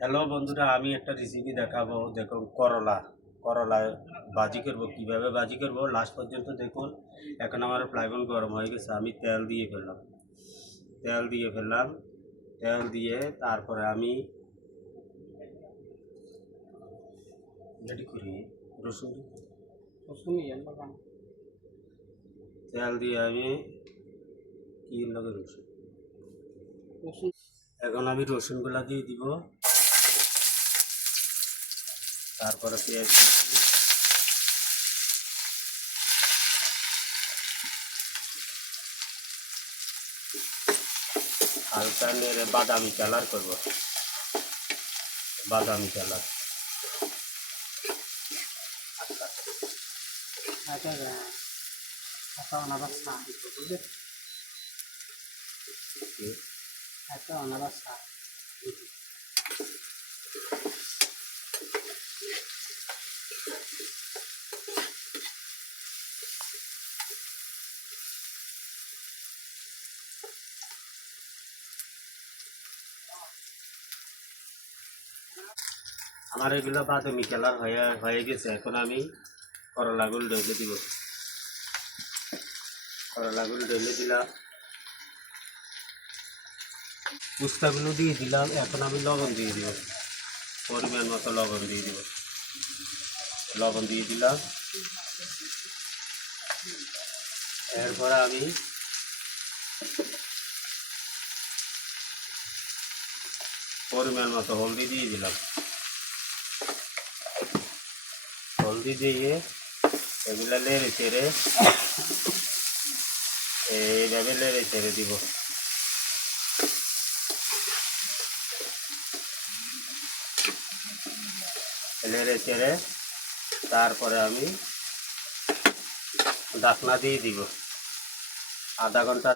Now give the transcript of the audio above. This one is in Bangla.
হ্যালো বন্ধুরা, আমি একটা রেসিপি দেখাবো। দেখুন, করলা করলা ভাজি করবো। কীভাবে ভাজি করবো লাস্ট পর্যন্ত দেখুন। এখন আমার ফ্রাইপ্যান গরম হয়ে গেছে, আমি তেল দিয়ে ফেললাম। তেল দিয়ে তারপরে আমি রেডি করি রসুন। তেল দিয়ে আমি কি লাগে রসুন। এখন আমি রসুনগুলা দিয়ে দিব, তারপরে পেঁয়াজ দিচ্ছি, হালকা নেড়ে বাদামি কালার করব, বাদামি কালার। আমার এগুলো বাদামি কালার হয়ে গেছে। এখন আমি করলাগুলো ঢেলে দিব, করলাগুলো ঢেলে দিলাম, উস্তাগুলো দিয়ে দিলাম। এখন আমি লবণ দিয়ে দিব, পরিমাণ মতো লবণ দিয়ে দিব, লবণ দিয়ে দিলাম। এরপরে আমি পরিমাণ মতো হলদি দিয়ে দিলাম, হলদি দিয়ে এগুলা নেড়ে চেড়ে এইভাবে নেড়ে চেড়ে দিব। নেড়ে চেড়ে তারপরে আমি ঢাকনা দিয়ে দিব। আধা ঘন্টা